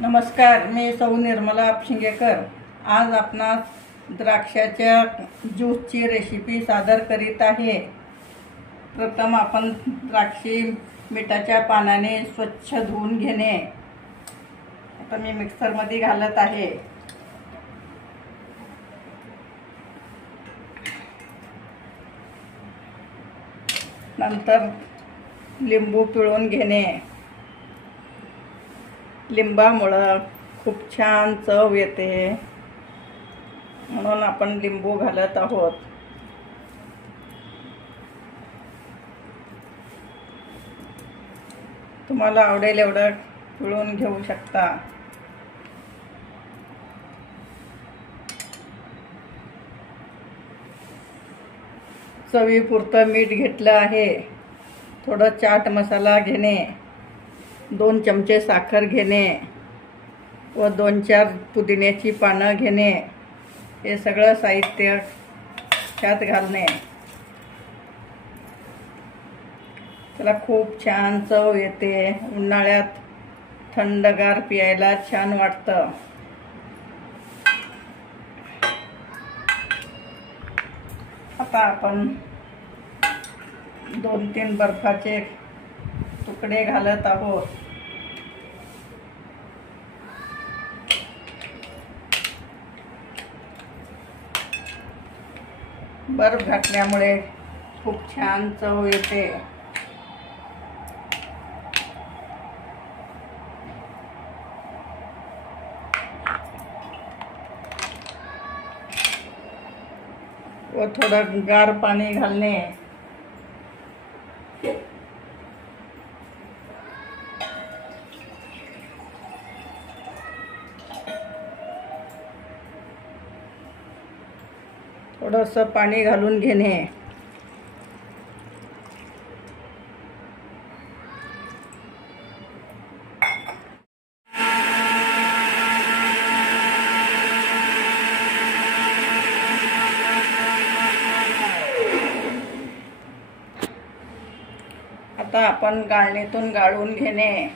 नमस्कार, मी सौ निर्मला आपशिंगेकर। आज आपणास द्राक्षाच्या ज्यूसची रेसिपी सादर करीत आहे। प्रथम आपण द्राक्षी मिठाच्या पाण्याने स्वच्छ धुवून घेणे। आता मी मिक्सरमध्ये घालत आहे। नंतर लिंबू पिळून घेणे। लिंबामुळे खूप छान चव येते, म्हणून आपण लिंबू घालत आहोत। तुम्हाला आवडेल एवढं पिळून घेऊ शकता। चवीपुरतं मीठ घेतलं आहे। थोडं चाट मसाला घेणे, 2 चमचे साखर घेणे व 2-4 पुदिन्याची पानं घेणे। हे सगळं साहित्य त्यात घालणे। त्याला खूप छान चव येते। उन्हाळ्यात थंडगार प्यायला छान वाटतं। आता आपण 2-3 बर्फाचे तुकडे घालत आहोत। बर्फ घातल्यामुळे खूप छान चव येते। व थोडं गार पाणी घालणे। थोडंसं पाणी घालून घेणे। आता आपण गाळणीतून गाळून घेणे।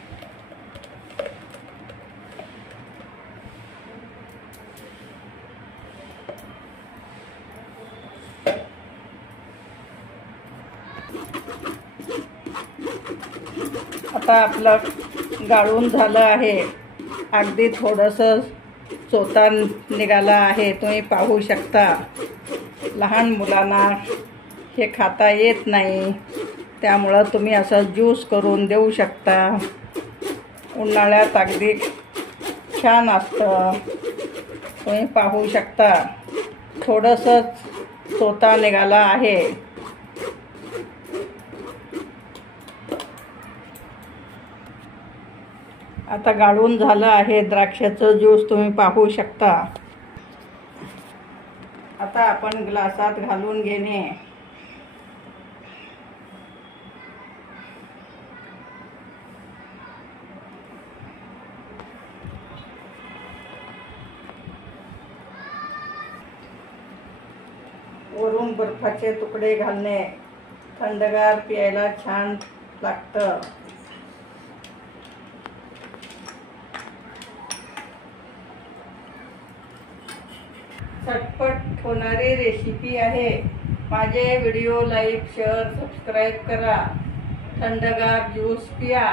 आता आपलं गाळून झालं आहे। अगदी थोडंसं चोथा निघाला आहे, तुम्ही पाहू शकता। लहान मुलांना हे खाता येत नाही, त्यामुळं तुम्ही असं ज्यूस करून देऊ शकता। उन्हाळ्यात अगदी छान असतं, तुम्ही पाहू शकता। थोडंसं चोथा निघाला आहे। आता गाळून झालं आहे द्राक्षाचं ज्यूस, तुम्ही पाहू शकता। आता आपण ग्लासात घालून घेणे। वरून बर्फाचे तुकडे घालणे। थंडगार प्यायला छान लागतं। झटपट होणारी रेसिपी आहे। माझे व्हिडिओ लाईक, शेअर, सबस्क्राईब करा। थंडगार ज्यूस पिया।